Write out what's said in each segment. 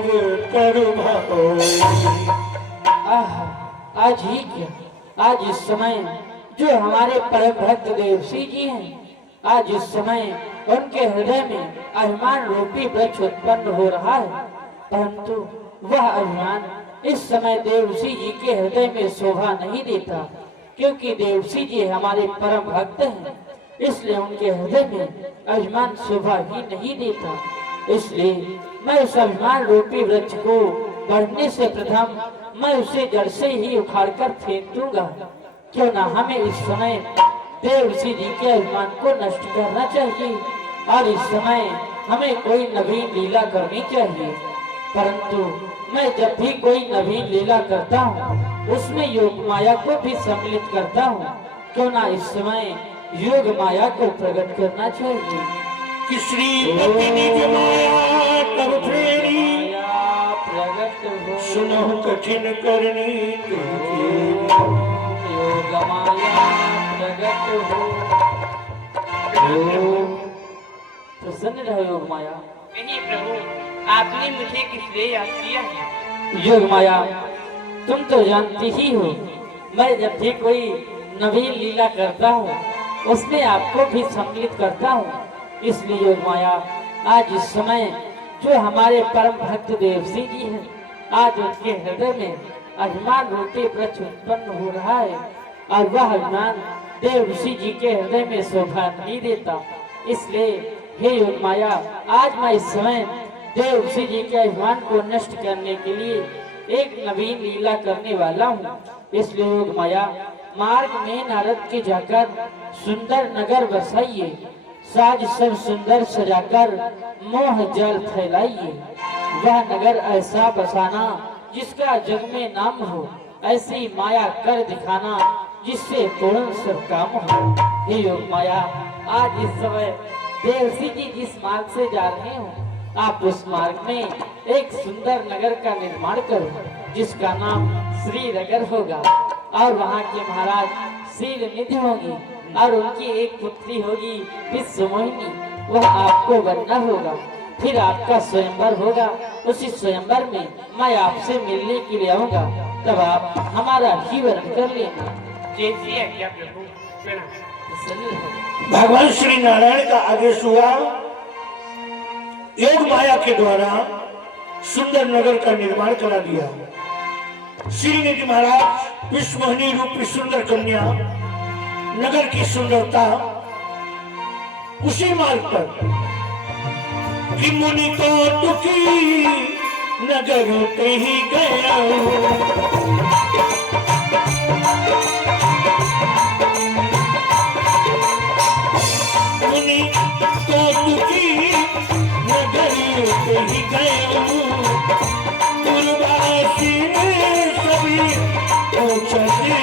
सब कर्म आज ही क्या, आज इस समय जो हमारे परम भक्त देवसी जी हैं, आज इस समय उनके हृदय में अभिमान रूपी वृक्ष उत्पन्न हो रहा है, परंतु वह अभिमान इस समय देवसी जी के हृदय में शोभा नहीं देता, क्योंकि देवसी जी हमारे परम भक्त हैं, इसलिए उनके हृदय में अभिमान शोभा ही नहीं देता। इसलिए मैं उस अभिमान रूपी वृक्ष को बढ़ने से प्रथम मैं उसे जड़ से ही उखाड़कर फेंक दूंगा। क्यों ना हमें इस समय देवसी जी के अभिमान को नष्ट करना चाहिए और इस समय हमें कोई नवीन लीला करनी चाहिए। परंतु मैं जब भी कोई नवीन लीला करता हूँ उसमें योग माया को भी सम्मिलित करता हूँ। क्यों ना इस समय योग माया को प्रकट करना चाहिए कि श्रीपति निज माया तब फेरी प्रकट हो, सुनो कठिन करनी योग माया प्रकट हो। प्रसन्न रहो योग माया। नहीं प्रभु, आपने मुझे किस लिए याद किया है? योग माया, तुम तो जानती ही हो मैं जब भी कोई नवीन लीला करता हूँ उसमें आपको भी सम्मिलित करता हूँ। इसलिए योग माया, आज इस समय जो हमारे परम भक्त देवसी जी हैं, आज उनके हृदय में अभिमान रूपी वृक्ष उत्पन्न हो रहा है और वह अभिमान देवसी जी के हृदय में शोभा नहीं देता। इसलिए हे योग माया, आज मैं इस समय देवसी जी के अभिमान को नष्ट करने के लिए एक नवीन लीला करने वाला हूँ। इसलिए योग माया, मार्ग में नारद के जाकर सुंदर नगर बसाइए, साज सब सुंदर सजाकर मोह जल फैलाइए। वह नगर ऐसा बसाना जिसका जग में नाम हो, ऐसी माया कर दिखाना जिससे पूर्ण सब काम हो। हे योग माया, आज इस समय देवसी जी जिस मार्ग से जा रहे हो, आप उस मार्ग में एक सुंदर नगर का निर्माण करो जिसका नाम श्री नगर होगा और वहाँ के महाराज श्री निधि होंगी और उनकी एक पुत्री होगी विश्वमोहिनी, वह आपको बनना होगा। फिर आपका स्वयंवर होगा, उसी स्वयंवर में मैं आपसे मिलने के लिए आऊंगा, तब आप हमारा ही वरण कर लेना। जैसी आज्ञा प्रभु। भगवान श्री नारायण का आदेश हुआ, योग माया के द्वारा सुंदर नगर का निर्माण करा दिया। श्रीनिधि महाराज विश्वमोहिनी रूपी सुंदर कन्या नगर की सुंदरता उसी मार्ग पर कि मुनि को दुखी नगर कहीं गया मुनि को दुखी नगर कहीं गया पूर्वासी सभी पूछते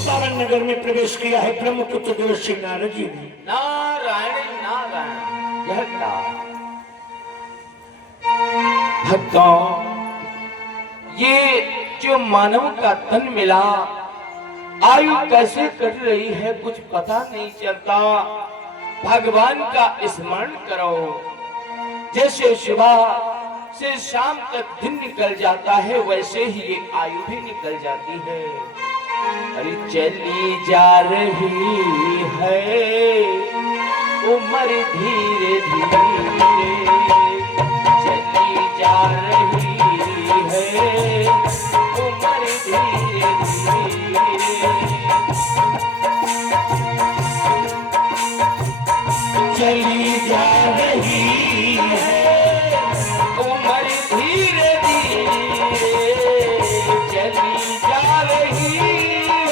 पावन नगर में प्रवेश किया है ब्रह्मपुत्र देवर्षि नारद जी ने। नारायण नारायण। भक्तों, ये जो मानव का तन मिला, आयु कैसे कट रही है कुछ पता नहीं चलता। भगवान का स्मरण करो, जैसे सुबह से शाम तक दिन निकल जाता है वैसे ही ये आयु भी निकल जाती है। अरे चली जा रही है उम्र धीरे धीरे, चली जा रही है उम्र धीरे धीरे, चली जा रही है उम्र धीरे धीरे, चली जा रही है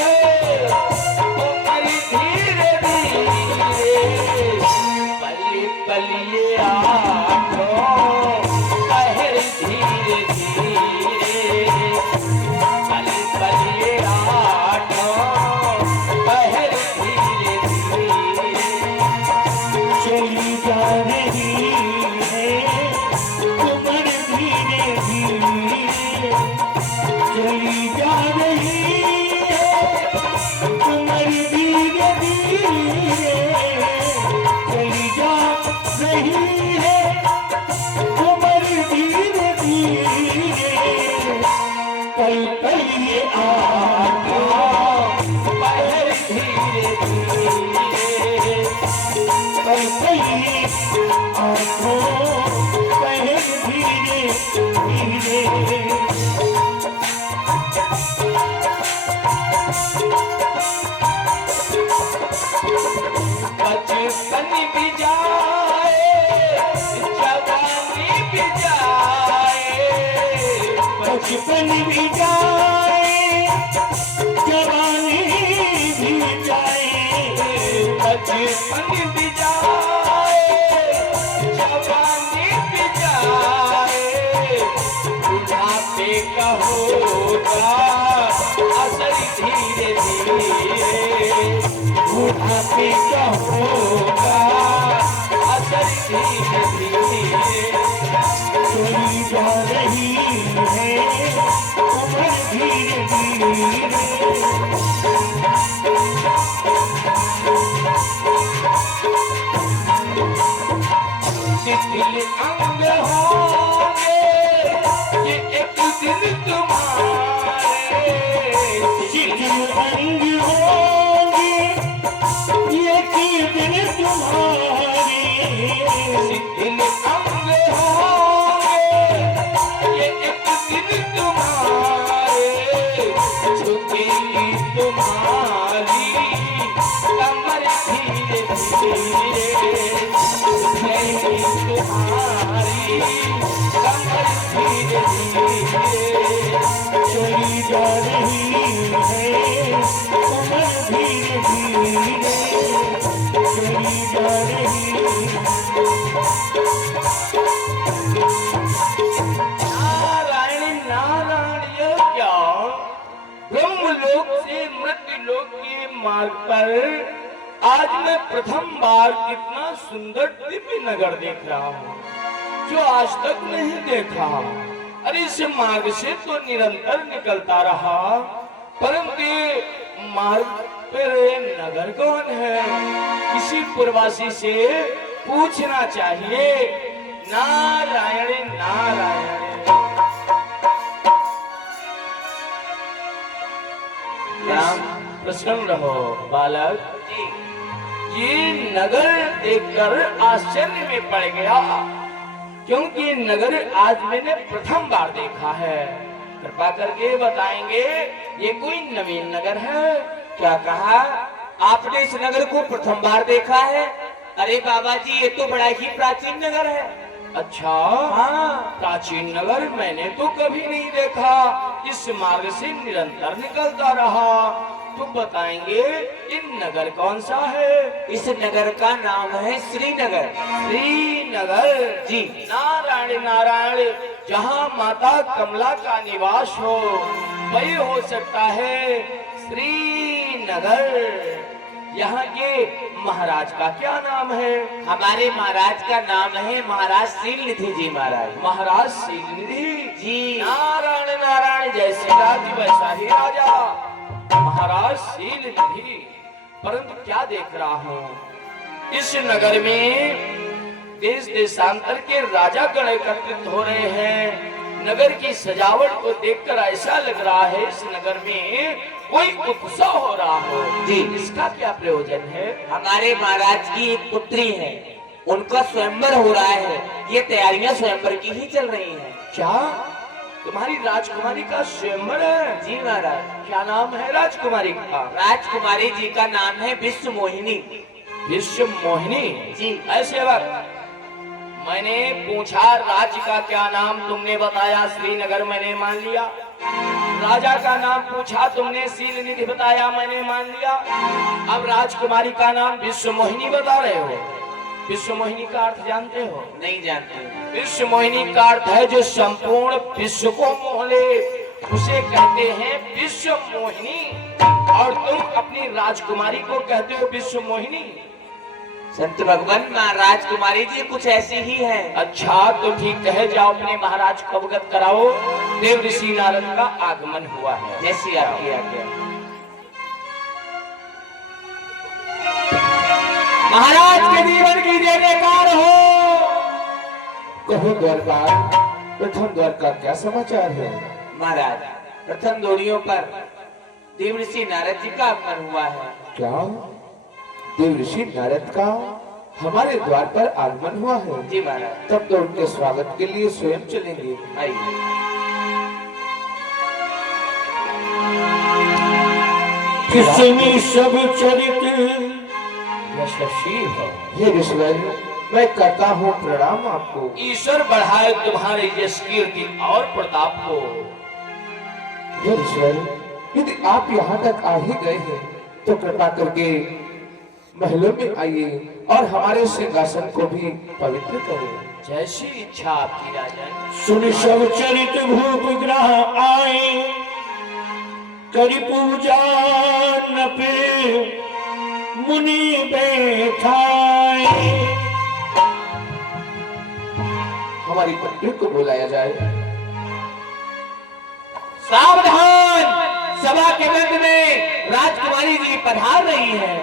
उम्र धीरे धीरे, पल पल ये आँखों धीरे पल पल ये आँखों बहे धीरे धीरे पल पल ये आँखों बहे धीरे धीरे बचपन भी जाए जवानी भी जाए बचपन भी जाए जवानी भी जाए बचपन भी जाए जवानी भी जाए बुढ़ापे का होगा असर धीरे धीरे बुढ़ापे का होगा असर धीरे धीरे चली जा रही है उम्र धीरे धीरे शिथिल अंग होंगे ये एक दिन तुम्हारे शिथिल अंग होंगे ये कि दिन तुम्हारे शिथिल अंग होंगे ये एक दिन तुम्हारे झुकेगी तुम्हारी कमर धीरे धीरे झुकेगी तुम्हारी कमर धीरे धीरे चली जा रही है उम्र धीरे धीरे चली जा रही नारायण नारायण ये क्या ब्रह्मलोक से मृत्युलोक के मार्ग पर आज मैं प्रथम बार कितना सुंदर दिव्य नगर देख रहा हूँ जो आज तक नहीं देखा। अरे इस मार्ग से तो निरंतर निकलता रहा परंतु मार्ग पर ये नगर कौन है किसी पूर्वासी से पूछना चाहिए। नारायण नारायण राम प्रसन्न रहो बालक ये नगर देखकर आश्चर्य में पड़ गया क्योंकि नगर आज मैंने प्रथम बार देखा है। कृपा करके बताएंगे ये कोई नवीन नगर है क्या? कहा आपने इस नगर को प्रथम बार देखा है? अरे बाबा जी ये तो बड़ा ही प्राचीन नगर है। अच्छा हाँ प्राचीन नगर मैंने तो कभी नहीं देखा इस मार्ग से निरंतर निकलता रहा। तो बताएंगे इन नगर कौन सा है? इस नगर का नाम है श्रीनगर। श्रीनगर जी नारायण नारायण जहाँ माता कमला का निवास हो वही हो सकता है श्रीनगर। यहाँ के महाराज का क्या नाम है? हमारे महाराज का नाम है महाराज शीलनिधि जी महाराज। महाराज शीलनिधि जी नारायण नारायण जैसे राज वैसा ही राजा महाराज शीलनिधि। परंतु क्या देख रहा हूँ इस नगर में देश देशांतर के राजा गण एकत्रित हो रहे हैं। नगर की सजावट को देखकर ऐसा लग रहा है इस नगर में कोई उत्सव हो रहा हो। जी इसका क्या प्रयोजन है? हमारे महाराज की एक पुत्री है उनका स्वयंवर हो रहा है। ये तैयारियां स्वयंवर की ही चल रही हैं। क्या तुम्हारी राजकुमारी का स्वयंवर है? जी महाराज। क्या नाम है राजकुमारी का? राजकुमारी जी का नाम है विश्व मोहिनी। विश्व मोहिनी जी। ऐसे वक्त मैंने पूछा राज्य का क्या नाम, तुमने बताया श्रीनगर, मैंने मान लिया। राजा का नाम पूछा तुमने शीलनिधि बताया, मैंने मान लिया। अब राजकुमारी का नाम विश्व मोहिनी बता रहे हो। विश्व मोहिनी का अर्थ जानते हो? नहीं जानते। विश्व मोहिनी का अर्थ है जो संपूर्ण विश्व को मोह ले, उसे कहते हैं विश्व मोहिनी। और तुम अपनी राजकुमारी को कहते हो विश्व मोहिनी। संत भगवान राजकुमारी जी कुछ ऐसी ही है। अच्छा तो ठीक है, जाओ अपने महाराज को अवगत कराओ। देव ऋषि नारद का आगमन हुआ है। जैसी आपकी आज्ञा। महाराज के जीवन की जय जयकार हो। कहो दरबार प्रथम द्वार का क्या समाचार है? महाराज, प्रथम द्वारियों पर देवऋषि नारद जी का आगमन हुआ है। क्या देव ऋषि नारद का हमारे द्वार पर आगमन हुआ है? जी महाराज। तब तो उनके स्वागत के लिए स्वयं चलेंगे। आइए। किसमें सब चरित यशस्वी हो। हे ऋषिवर, मैं करता हूँ प्रणाम आपको। ईश्वर बढ़ाए तुम्हारे यश कीर्ति और प्रताप को। हे ऋषिवर, यदि आप यहाँ तक आ ही गए हैं तो कृपा करके महलों में आइए और हमारे सिंहासन को भी पवित्र करें। जैसी इच्छा आपकी राजन। सुन सब चरित भूप ग्रह आए, करी पूजा न पे मुनि बैठाए। हमारी पत्नी को बुलाया जाए। सावधान, सभा के मध्य में राजकुमारी जी पधार रही है।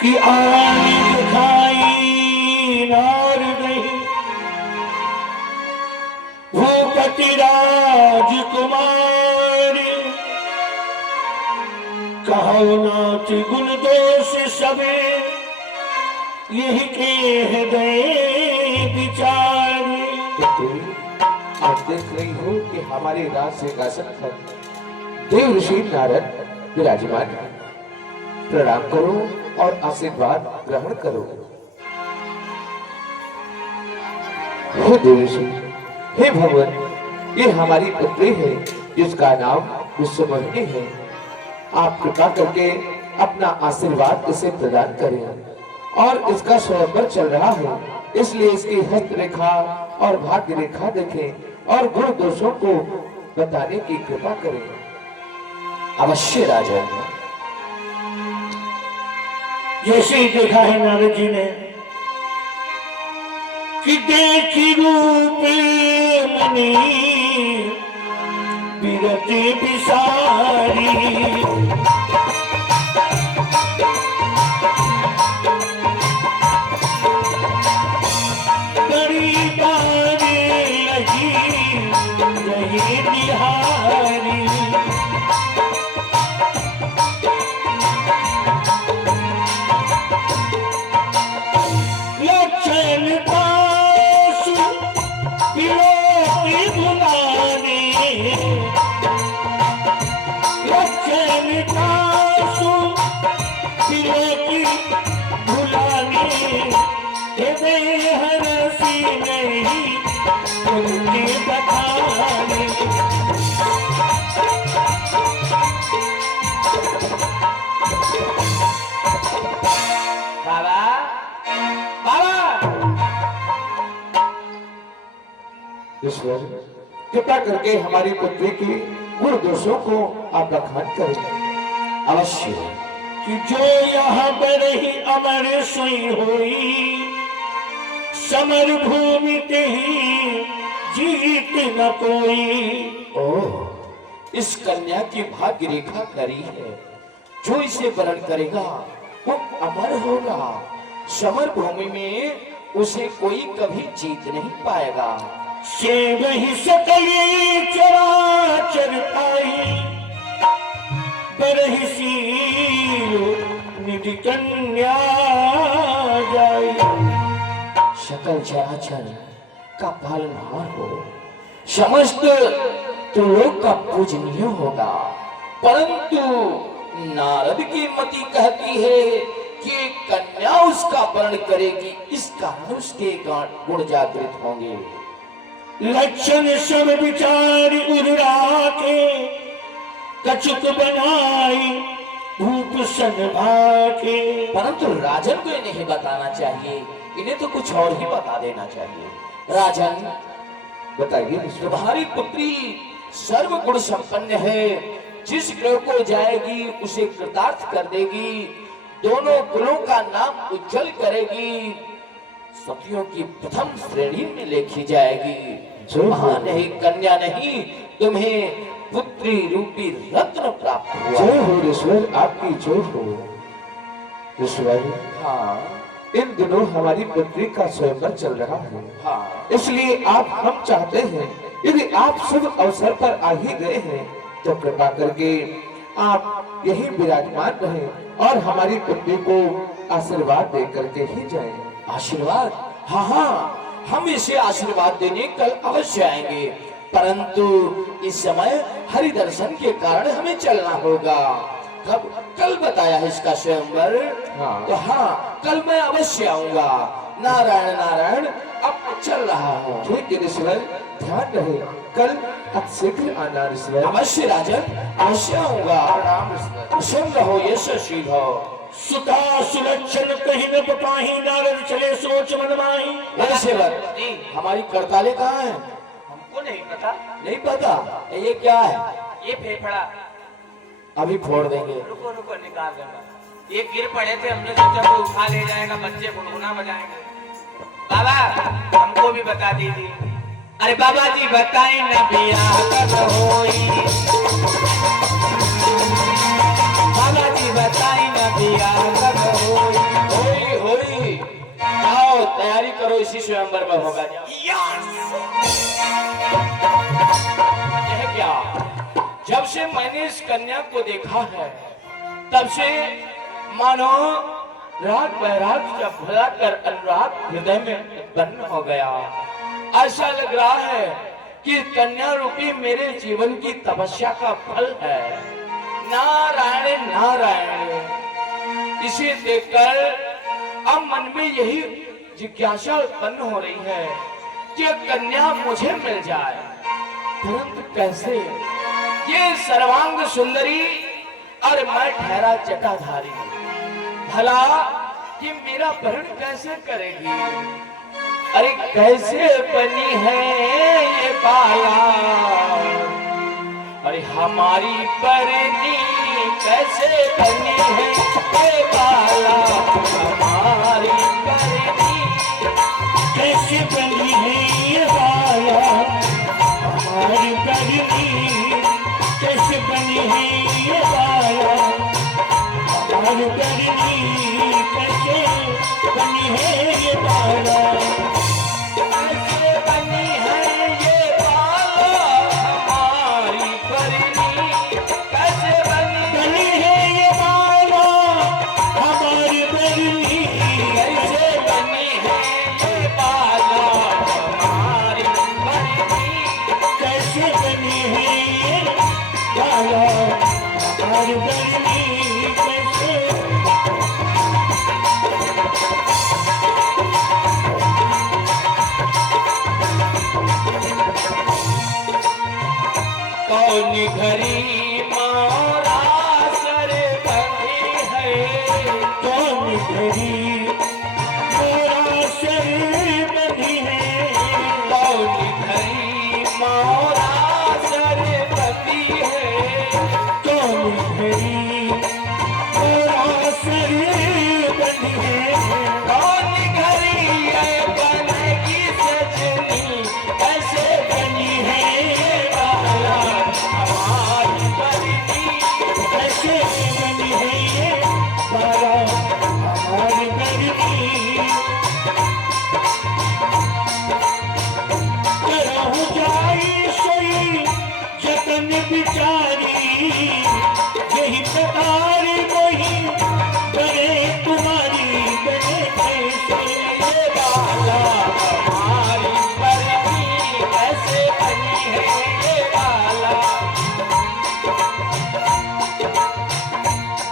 कि आनी दिखाई नार नहीं, भूपति राजकुमार। कहो नाथ गुण दोष सबे, यही के हृदय विचार। पुत्री, आप देख रही हो कि हमारे राज सिंहासन पर देव ऋषि नारद विराजमान है। प्रणाम करो और आशीर्वाद ग्रहण करो। हे देव ऋषि, हे भगवान, ये हमारी पुत्री है जिसका नाम विश्वमोहिनी है। आप कृपा करके अपना आशीर्वाद इसे प्रदान करें। और इसका स्वयंवर चल रहा है, इसलिए इसकी हस्त रेखा और भाग्य रेखा देखें और गुण दोषों को बताने की कृपा करें। अवश्य राजन। जैसे ही देखा है नारद जी ने कि देखी रूप मनी बिरती बिसारी। बड़ी बारी लगी रही निहारी। लक्षण पास विरोधी भुलाने, लक्षण पास विरोधी भुलाने। हृदय हरसी नहीं उनके बताने। बाबा, बाबा। ईश्वर, कृपा करके हमारी पुत्री की गुण दोषों को आप बखान करें। अवश्य। कि जो यहाँ पर ही अमर सोई हुई, समर भूमि ते ही जीत न कोई। ओह, इस कन्या की भाग्य रेखा करी है। जो इसे वरण करेगा वो अमर होगा। समर भूमि में उसे कोई कभी जीत नहीं पाएगा। से वही सकली चराचर पाई, बरहिसील निधि कन्या जाई। सकल चराचर का पालनहार हो, समस्त त्रिलोक का पूजनीय होगा। परंतु नारद की मति कहती है कि कन्या उसका वर्ण करेगी, इस कारण उसके गुण जागृत होंगे। लक्षण सब विचार उड़ा के, कछुक बनाई भूप सन भाके। परंतु राजन को ये नहीं बताना चाहिए, इन्हें तो कुछ और ही बता देना चाहिए। राजन, बताइए ईश्वर। तुम्हारी पुत्री सर्व गुण संपन्न है। जिस ग्रह को जाएगी उसे कृतार्थ कर देगी, दोनों कुलों का नाम उज्जवल करेगी, सतियों की प्रथम श्रेणी में लेखी जाएगी। वहां नहीं, कन्या नहीं, तुम्हें पुत्री रूपी रत्न प्राप्त हुआ। जय हो ईश्वर, आपकी जय हो ईश्वर। हाँ, इन दिनों हमारी पुत्री का स्वयंवर चल रहा है। हाँ इसलिए आप हम चाहते हैं यदि आप शुभ अवसर पर आ ही गए हैं तो कृपा करके आप यही विराजमान रहें और हमारी पुत्री को आशीर्वाद दे करके ही जाएं। आशीर्वाद, हाँ हाँ, हम इसे आशीर्वाद देने कल अवश्य आएंगे, परंतु इस समय हरि दर्शन के कारण हमें चलना होगा। कब? कल बताया है इसका स्वयंवर। हाँ। तो हाँ, कल मैं अवश्य आऊंगा। नारायण नारायण, अब चल रहा हूँ। ठीक है ऋषिवर, ध्यान रहे कल अतिशीघ्र आना ऋषिवर। अवश्य राजन, अवश्य आऊंगा। प्रसन्न रहो, यशस्वी हो। सुता सुलक्षण कहीं न बताही, नारद चले सोच मन माही। नरसेवर, हमारी करताले कहाँ है? हमको नहीं पता। नहीं पता। ये क्या है? ये फेफड़ा। अभी फोड़ देंगे। रुको रुको, निकाल देना। ये गिर पड़े थे, हमने सोचा वो उठा ले जाएगा, बच्चे गुनगुना बजाएंगे। बाबा हमको भी बता दीजिए। अरे बाबा जी बताई ना बियाह कब होई, बाबा जी बताई ना बियाह कब होई। होई होई, आओ तैयारी करो, इसी स्वयंवर में होगा। यह क्या? जब से मैंने इस कन्या को देखा है तब से मानो राग बैराग जब भुलाकर अनुराग हृदय में उत्पन्न हो गया। ऐसा लग रहा है कि कन्या रूपी मेरे जीवन की तपस्या का फल है। नारायण नारायण। इसे देखकर अब मन में यही जिज्ञासा उत्पन्न हो रही है कि कन्या मुझे मिल जाए, परंतु कैसे? ये सर्वांग सुंदरी और मैं ठहरा जटाधारी, भला कि मेरा वर्ण कैसे करेगी? अरे कैसे बनी है ये बाला, अरे हमारी परनी कैसे बनी है ये बाला, हमारी परनी कैसे बनी है ये बाला, हमारी बरनी कैसे बनी है ये बाला, हमारी बरनी कैसे बनी है ये बाला, कैसे बनी है ये बाला, हमारी परनी कैसे बनी है ये बाला, हमारी बरनी कैसे बनी है ये बाला, हमारी परनी कैसे बनी है ये बाला, हमारी बरनी कैसे। कौन घड़ी मोरा सर बनी है, कौन घड़ी मोरा सर बनी है, कौन घड़ी मोरा सर बनी है, कौन घड़ी मोरा सर बनी है, कौन घड़ी ये बनेगी सजनी कैसे बनी है ये बाला, हमारी परनी कैसे बनी है ये बाला, हमारी बरनी। करहु जाई सोई जतन बिचारी, यही प्रकार वही करे तुम्हारी, बने कैसे ये बाला, हमारी परनी कैसे बनी है ये बाला,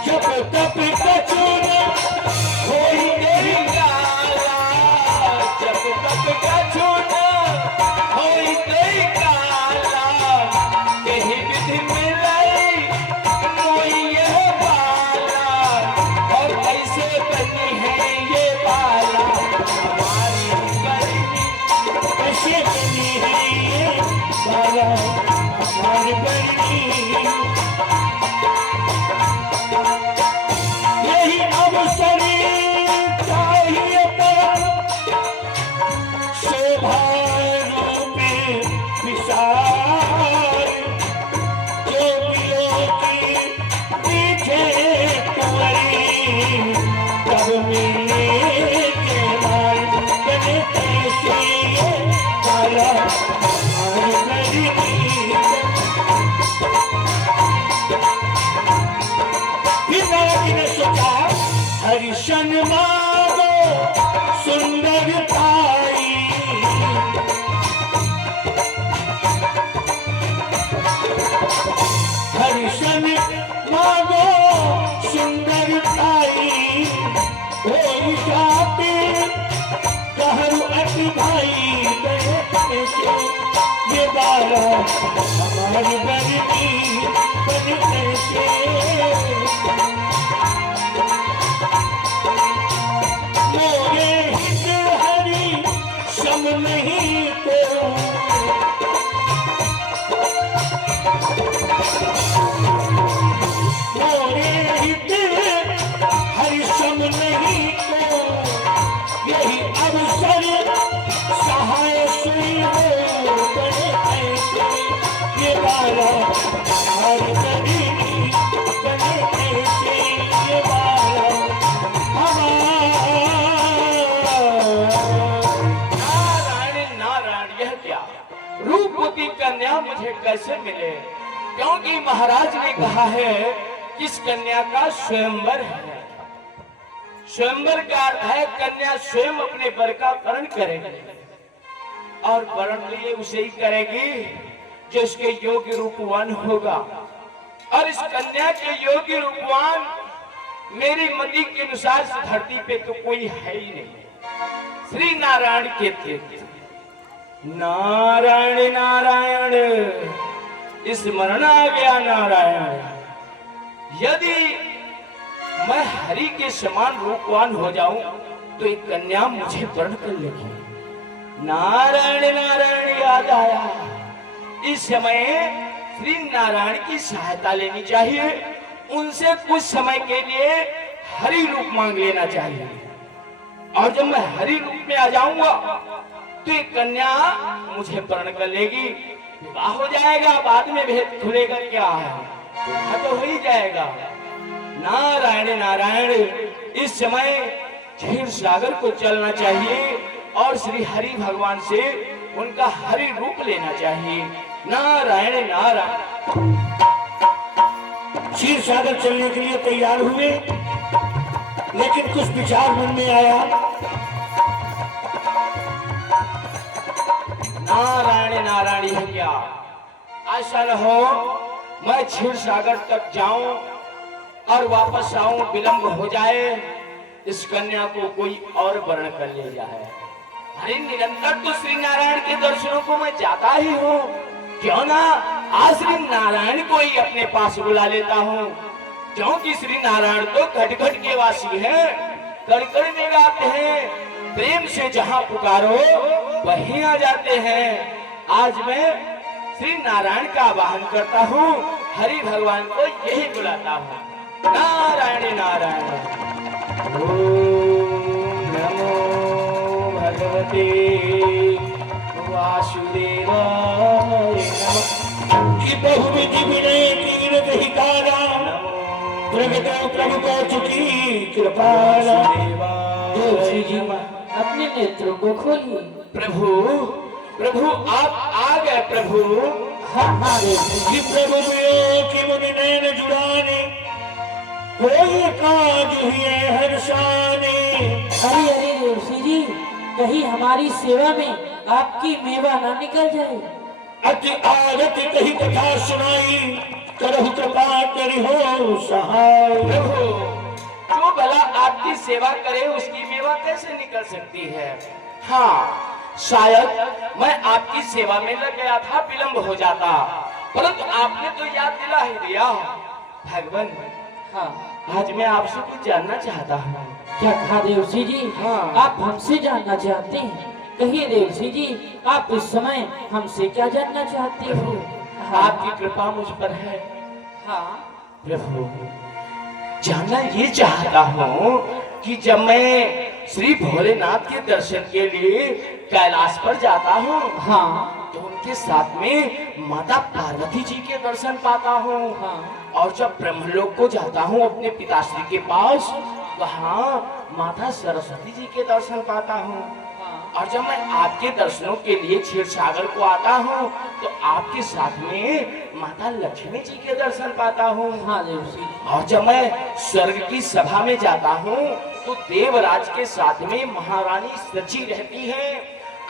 जब तब कचूर होई तेरी काला, जब तक कछुना होई तेरी काला, कहीं विधि मिलाई कोई यह बाला, और कैसे बनी है ये बाला, हमारी करनी कैसे बनी है ये बाला, हमारी बरनी। यही अवसर चाहिए पर शोभा रूपी विशाल, जो की पीछे कुंवरी तब मिले बाला हमारी मेरी फिर नारद ने सोचा हरिशन मांगो सुंदर ताई हरिशन मांगो सुंदर ताई कोई जाते कहरु अति भाई बैठे से ये बाला हमारी बरनी बनने से मोरे हित हरि सम नहीं तो मोरे हित हरि सम नहीं तो यही अवसर सहाय सुई हो बड़े ऐसे ये बाला हमारी बरनी बने ऐसे ये बाला नारायण नारायण, यह क्या रूपवती कन्या मुझे कैसे मिले? क्योंकि महाराज ने कहा है कि इस कन्या का स्वयंवर है। स्वयंवर का अर्थ है कन्या स्वयं अपने वर का वर्ण करेगी और वर्ण लिए उसे ही करेगी जो इसके योग्य रूपवान होगा। और इस कन्या के योग्य रूपवान मेरी मति के अनुसार इस धरती पे तो कोई है ही नहीं। श्री नारायण के तीर्थ नारायण नारायण स्मरण आ गया नारायण। यदि मैं हरि के समान रूपवान हो जाऊं तो एक कन्या मुझे वर्ण कर लेगी। नारायण नारायण याद आया, इस समय श्री नारायण की सहायता लेनी चाहिए। उनसे कुछ समय के लिए हरि रूप मांग लेना चाहिए और जब मैं हरि रूप में आ जाऊंगा तो एक कन्या मुझे वर्ण कर लेगी, विवाह हो जाएगा। बाद में भेद खुलेगा क्या है, विवाह तो हो ही जाएगा। नारायण नारायण, इस समय क्षीर सागर को चलना चाहिए और श्री हरि भगवान से उनका हरि रूप लेना चाहिए। नारायण नारायण। क्षीर सागर चलने के लिए तैयार हुए, लेकिन कुछ विचार मन में आया। नारायण नारायण, यह क्या? ऐसा न हो मैं क्षीर सागर तक जाऊं और वापस आऊं, विलंब हो जाए, इस कन्या को कोई और वर्ण कर ले जाए। अरे निरंतर तो श्री नारायण के दर्शनों को मैं जाता ही हूँ, क्यों ना आज श्री नारायण को ही अपने पास बुला लेता हूँ। क्योंकि श्री नारायण तो घट घट के वासी हैं, कड़ कड़ में गाते हैं, प्रेम से जहाँ पुकारो वहीं आ जाते हैं। आज मैं श्री नारायण का आवाहन करता हूँ, हरि भगवान को यही बुलाता हूँ। नारायण नारायण। ओम नमो भगवते वासुदेवाय नमः। कि बहुविधि विनय कीरत हिकारा प्रगट प्रभु को चुकी कृपाला। तुलसी जी अपने नेत्रों को खोलिए। प्रभु प्रभु आप आ गए प्रभु। हाँ कि प्रभु वियोग की मुनि नैन जुड़ाने कोई काज हुए हर्षाने। अरे अरे तुलसी जी, कहीं हमारी सेवा में आपकी मेवा ना निकल जाए। अति आगत कही कथा सुनाई करहु कृपा करी हो सहाय। प्रभु जो भला आपकी सेवा करे उसकी मेवा कैसे निकल सकती है? हाँ, शायद मैं आपकी सेवा में लग गया था, विलंब हो जाता, परंतु आपने तो याद दिला ही दिया। भगवान, हाँ, आज मैं आपसे कुछ जानना चाहता हूँ। क्या कहा देवसी जी? हाँ। आप हमसे जानना चाहते हैं? कहिए देवसी जी, आप इस समय हमसे क्या जानना चाहते हो? आपकी कृपा मुझ पर है। हाँ प्रभु, जानना ये चाहता हूँ कि जब मैं श्री भोलेनाथ के दर्शन के लिए कैलाश पर जाता हूँ, हाँ तो उनके साथ में माता पार्वती जी के दर्शन पाता हूँ। हाँ। और जब ब्रह्मलोक को जाता हूँ अपने पिताश्री के पास, वहाँ माता सरस्वती जी के दर्शन पाता हूँ। और जब मैं आपके दर्शनों के लिए क्षीर सागर को आता हूँ तो आपके साथ में माता लक्ष्मी जी के दर्शन पाता हूँ। हाँ देवर्षि जी। और जब मैं स्वर्ग की सभा में जाता हूँ तो देवराज के साथ में महारानी सची रहती है,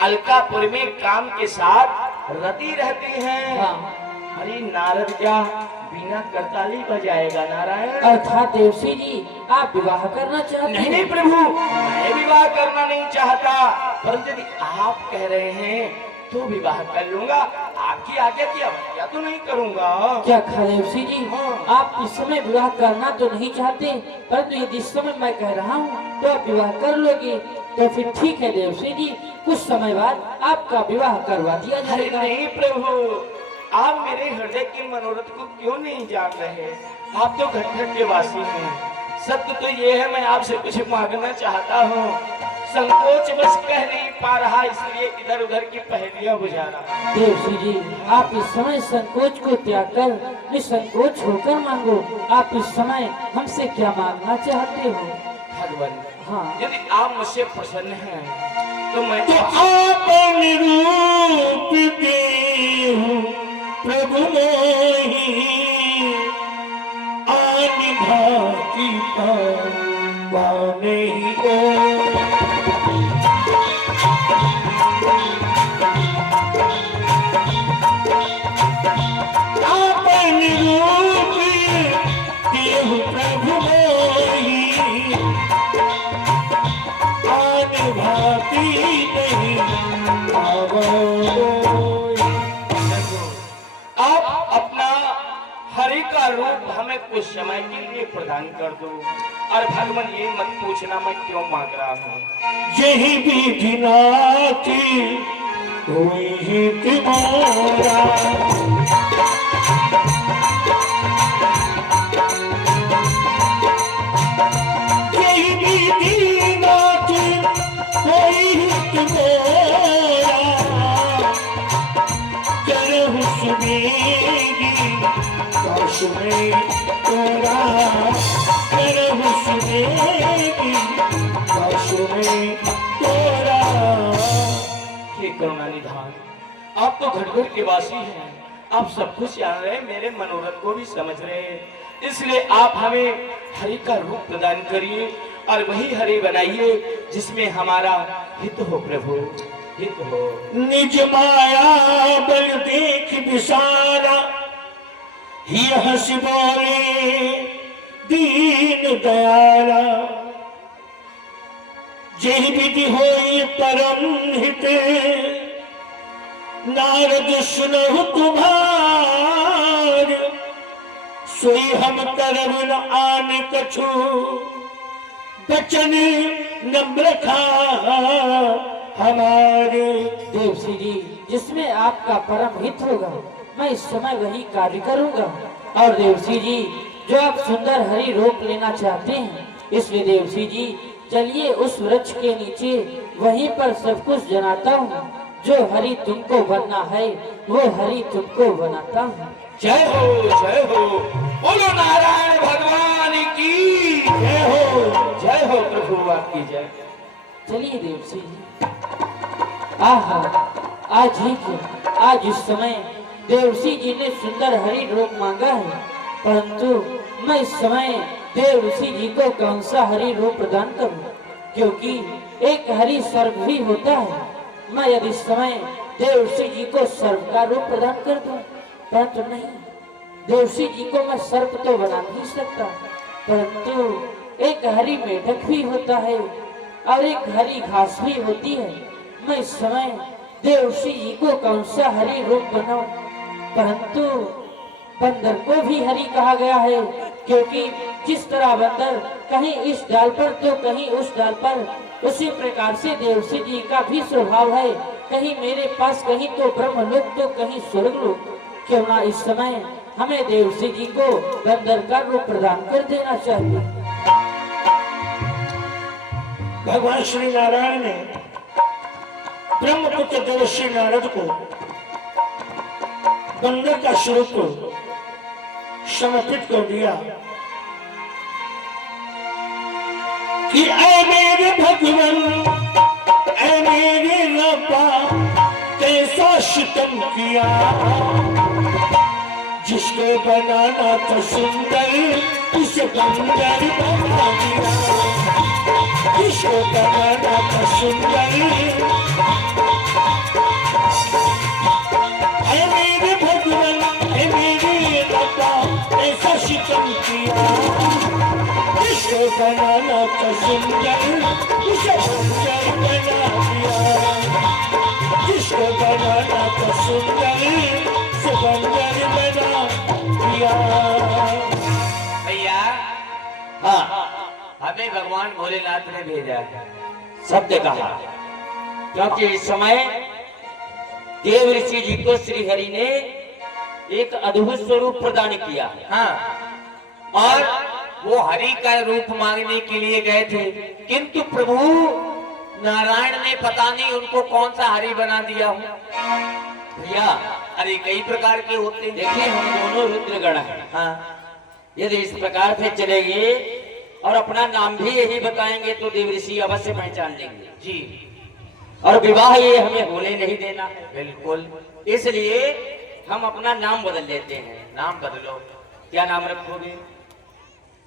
अलकापुर में काम के साथ रति रहती है। हाँ। अरे नारद क्या बिना करताली बजाएगा नारायण? अर्थात देवर्षि जी आप विवाह करना चाहते नहीं हैं? नहीं प्रभु, मैं विवाह करना नहीं चाहता, परंतु यदि आप कह रहे हैं तो विवाह कर लूंगा। आपकी आज्ञा की अवज्ञा तो नहीं करूंगा। क्या कहा देवर्षि जी? हाँ। आप इस समय विवाह करना तो नहीं चाहते, परंतु यदि इस समय मैं कह रहा हूँ तो आप विवाह कर लोगे तो फिर ठीक है देवर्षि जी, कुछ समय बाद आपका विवाह करवा दिया अरे जाएगा। नहीं प्रभु, आप मेरे हृदय के मनोरथ को क्यों नहीं जान रहे? आप तो घटघट के वासी हैं। सत्य तो ये है, मैं आपसे कुछ मांगना चाहता हूँ, संकोच बस कह नहीं पा रहा, इसलिए इधर उधर की पहेलियां बुझा रहा। देवर्षि जी आप इस समय संकोच को त्याग कर निसंकोच होकर मांगो। आप इस समय हमसे क्या मांगना चाहते हो? भगवान, हाँ। यदि आप मुझसे प्रसन्न हैं तो मैं तो आपन रूप देहु प्रभु मोहि, आनि भांति पाने को। आपन रूप देहु प्रभु मोहि, आनि भांति नहीं आप अपना हरि का रूप हमें कुछ समय के लिए प्रदान कर दो। और भगवान ये मत पूछना मैं क्यों मांग रहा हूँ। यही विधि नाथी हुई ही तुम्हारा, यही विधि नाथी हुई ही तुम्हारा, करहु सुनेगी काश में तोरा, करहु सुनेगी काश में तोरा। हे करुणा निधान, आप तो घटघट के वासी हैं, आप सब कुछ जान रहे हैं, मेरे मनोरथ को भी समझ रहे हैं, इसलिए आप हमें हरि का रूप प्रदान करिए और वही हरि बनाइए जिसमें हमारा हित हो प्रभु, हित हो। निज माया बल देख विसारा, यह हंस बोले दीन दयाला, जय विधि होई परम हित, नारद सुनहु तुम्हार, सोई हम करब न आन कछु, बचन नम्र था हमारे। देवर्षि जी जिसमें आपका परम हित होगा मैं इस समय वही कार्य करूंगा। और देवर्षि जी जो आप सुंदर हरि रोक लेना चाहते हैं, इसलिए देवर्षि जी चलिए उस वृक्ष के नीचे वहीं पर सब कुछ जनाता हूँ, जो हरि तुमको बनना है वो हरि तुमको बनाता हूँ। जय हो, बोलो नारायण भगवान की जय हो। जय हो प्रभु आपकी जय। चलिए देवर्षि जी। आहा आज ही क्यों, आज इस समय देवर्षि जी ने सुंदर हरि रोग मांगा है, परंतु मैं इस समय देवर्षि जी को कौन सा हरि रोग प्रदान करूं, क्योंकि एक हरि सर्प भी होता है। मैं यदि इस समय देवर्षि जी को सर्प का रूप प्रदान कर दूं, परंतु नहीं, देवर्षि जी को मैं सर्प तो बना नहीं सकता, परंतु एक हरि मेढक भी होता है और एक हरी घास भी होती है। मैं इस समय देवर्षि जी को कौन सा हरी रूप बनाऊं, परंतु बंदर को भी हरि कहा गया है, क्योंकि जिस तरह बंदर कहीं इस डाल पर तो कहीं उस डाल पर, उसी प्रकार से देवर्षि जी का भी स्वभाव है, कहीं मेरे पास कहीं तो ब्रह्मलोक तो कहीं स्वर्गलोक। क्यों ना इस समय हमें देवर्षि जी को बंदर का रूप प्रदान कर देना चाहिए। भगवान श्री नारायण ने ब्रह्मपुत्र देवर्षि नारद को बंदर का स्वरूप समर्पित कर दिया कि ऐ मेरे भगवान, ऐ मेरे ऐसा सितम किया, जिसको बनाना था सुंदर उसे बंदर बना दिया, जिसको बनाना था सुंदर। ऐ मेरे भगवान, ऐ मेरे रब्बा, ऐसा सितम किया, जिसको बनाना था सुंदर उसे बंदर बना दिया, जिसको बनाना था सुंदर उसे बंदर बना दिया। भैया हाँ, हमें भगवान भोलेनाथ ने भेजा है। सत्य कहा, क्योंकि इस समय देव ऋषि जी को श्री हरि ने एक अद्भुत स्वरूप प्रदान किया। हाँ, और वो हरि का रूप मांगने के लिए गए थे, किंतु प्रभु नारायण ने पता नहीं उनको कौन सा हरि बना दिया हो। भैया अरे कई प्रकार के होते हैं। देखिए, हम दोनों रुद्रगण हैं। हाँ, यदि इस प्रकार से चलेंगे और अपना नाम भी यही बताएंगे तो देव ऋषि अवश्य पहचान लेंगे जी और विवाह ये हमें होने नहीं देना है। बिल्कुल। इसलिए हम अपना नाम बदल लेते हैं। नाम बदलो। क्या नाम रखोगे?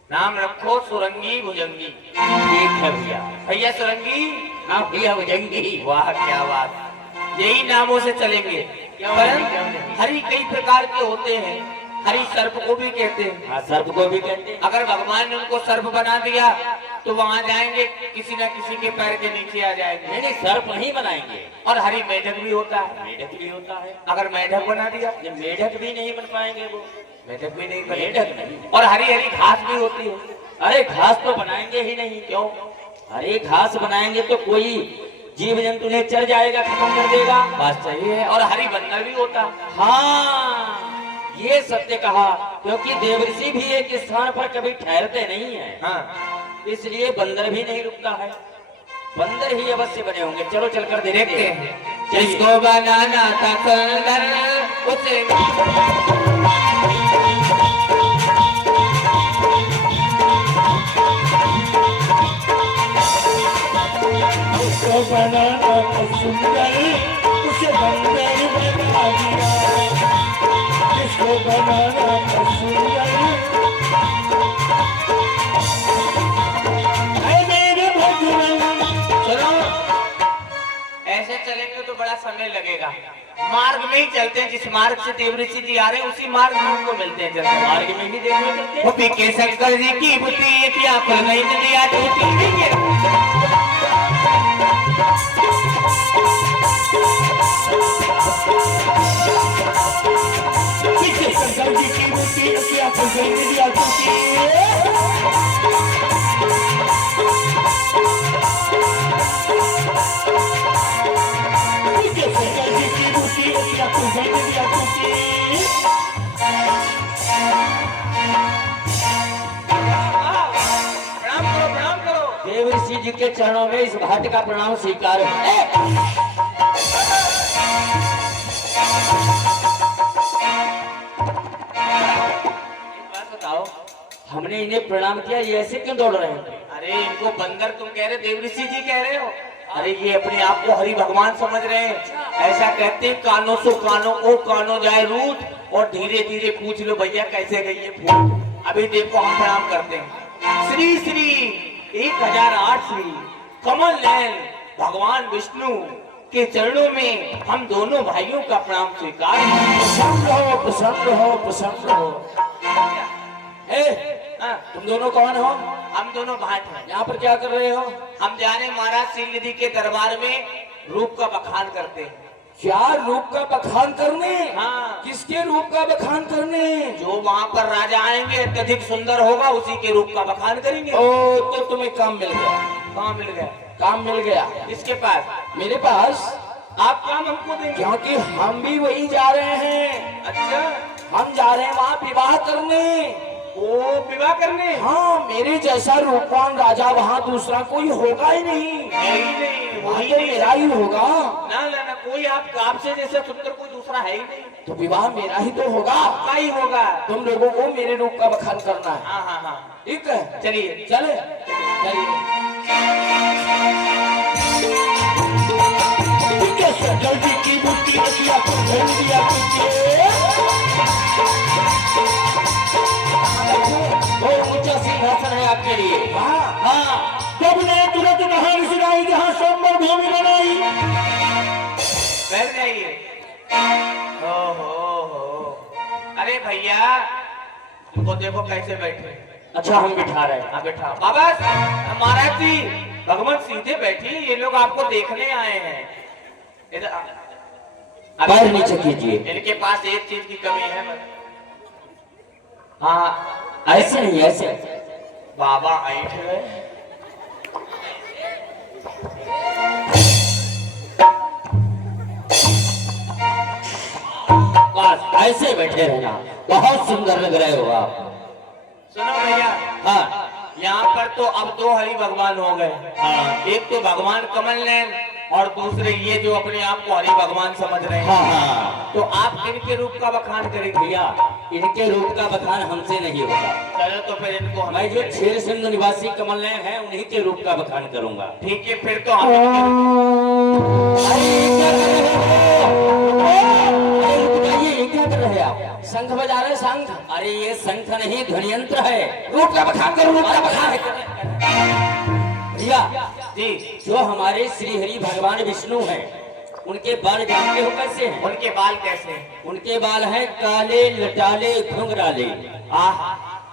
नाम रखो सुरंगी भुजंगी। ठीक है भैया। भैया सुरंगी, हाँ भैया भुजंगी। वाह क्या बात, यही नामों से चलेंगे। परंतु हरि कई प्रकार के होते हैं। हरि सर्प को भी कहते हैं। हाँ, सर्प को भी कहते हैं। अगर भगवान ने उनको सर्प बना दिया तो वहां जाएंगे, किसी न किसी के पैर के नीचे आ जाएंगे। नहीं नहीं, सर्प नहीं बनाएंगे। और हरि मेढक भी होता है। मेढक भी होता है। अगर मेढक बना दिया, ये मेढक भी नहीं बन पाएंगे वो। मेढक भी नहीं मेढक नहीं। और हरी हरी घास भी होती है। अरे घास तो बनाएंगे ही नहीं। क्यों? अरे घास बनाएंगे तो कोई जीव जंतु ने चढ़ जाएगा, खत्म कर देगा। बात सही है। और हरी बंदर भी होता है। हाँ, ये सत्य कहा, क्योंकि देवऋषि भी एक स्थान पर कभी ठहरते नहीं है। हाँ, इसलिए बंदर भी नहीं रुकता है। बंदर ही अवश्य बने होंगे। चलो चलकर देखते देखते हैं। हैं। जिसको बनाना था सुंदर उसे जिसको बनाना था सुंदर उसे बंदर बना दिया, जिसको बनाना था सुंदर। ऐ मेरे भगवान, सुनो, ऐसे चलेंगे तो बड़ा समय लगेगा। मार्ग में ही चलते हैं। जिस मार्ग से देवऋषि जी आ रहे हैं उसी मार्ग में हमको मिलते हैं। चलते मार्ग में ही देखने चलते हैं। वो पीके शंकर जी की बुद्धि क्या खुल गई दुनिया टूटी। पीछे शंकर जी की मूर्ति क्या खुल गई दुनिया टूटी। पीछे शंकर जी की मूर्ति क्या खुल गई दुनिया टूटी। प्रणाम करो, प्रणाम करो। देवऋषि जी के चरणों में इस घाट का प्रणाम स्वीकार है। एक बात बताओ, हमने इन्हें प्रणाम किया, ये ऐसे क्यों दौड़ रहे हैं? अरे इनको बंदर तुम कह रहे, देवऋषि जी कह रहे हो। अरे ये अपने आप को हरि भगवान समझ रहे हैं। ऐसा कहते हैं, कानों सो कानों को कानों जाए रूट, और धीरे धीरे पूछ लो भैया कैसे गई है फूट। अभी देखो हम प्रणाम करते हैं। श्री श्री 1008 श्री कमल नयन भगवान विष्णु के चरणों में हम दोनों भाइयों का प्रणाम स्वीकार। प्रसन्न रहो, प्रसन्न रहो, प्रसन्न रहो। हाँ, तुम दोनों कौन हो? हम दोनों भाट हैं। यहाँ पर क्या कर रहे हो? हम जा रहे हैं महाराज श्रीनिधि के दरबार में रूप का बखान करते हैं। क्या रूप का बखान करने? हाँ, किसके रूप का बखान करने? जो वहाँ पर राजा आएंगे अत्यधिक सुंदर होगा उसी के रूप का बखान करेंगे। ओ, तो तुम्हें काम मिल गया। कहाँ मिल गया? काम मिल गया इसके पास मेरे पास, आप काम हमको देंगे। क्योंकि हम भी वही जा रहे हैं। अच्छा, हम जा रहे हैं वहाँ विवाह करने। वो विवाह करने? हाँ, मेरे जैसा रूपवान राजा वहाँ दूसरा कोई होगा ही नहीं। नहीं, वहाँ वही तो नहीं। मेरा ही होगा। ना ना ना, कोई आपसे जैसा सुंदर कोई दूसरा है ही नहीं। तो विवाह मेरा ही तो होगा। आपका ही होगा। तुम लोगों को मेरे रूप का बखान करना है। हाँ हाँ हाँ, ठीक है, चलिए चले चलिए। पीछे जल्दी की बुट्टी रखिया को धन दिया कीजिए। बहुत ऊंचा सिंहासन है आपके लिए। हाँ, जब ने तुरंत कहानी सुनाई जहाँ सोमवार भूमि बनाई। बैठ जाइए। हो अरे भैया तुमको देखो कैसे बैठे। अच्छा हम बिठा रहे हैं। हाँ बैठा बाबा। महाराज जी भगवान सीधे बैठी, ये लोग आपको देखने आए हैं। इधर पैर नीचे कीजिए। इनके पास एक चीज की कमी है बस। हाँ ऐसे नहीं, ऐसे बाबा ऐठ गए। बस ऐसे बैठे रहना, बहुत सुंदर लग रहे हो आप। सुनो भैया, हाँ यहाँ पर तो अब दो हरि भगवान हो गए। हाँ एक तो भगवान कमल नयन और दूसरे ये जो अपने आप को हरि भगवान समझ रहे हाँ हैं। हाँ। तो आप किनके रूप का बखान करेंगे? भैया इनके रूप का बखान हमसे नहीं होगा। चलो तो फिर इनको मैं जो क्षेत्र सिंधु निवासी कमल नयन है उन्हीं के रूप का बखान करूंगा। ठीक है, फिर तो हम इनके- अरे क्या कर रहे हो? अरे रुक जाइए, ये क्या कर रहे हैं आप? शंख बजा रहे, शंख? अरे ये शंख नहीं ध्वनि यंत्र है। रूप का बखान करो, रूप का बखान। भैया जी जो हमारे श्री हरि भगवान विष्णु हैं उनके बाल जानते हो कैसे हैं? उनके बाल कैसे हैं? उनके बाल हैं काले लटाले घुंघराले।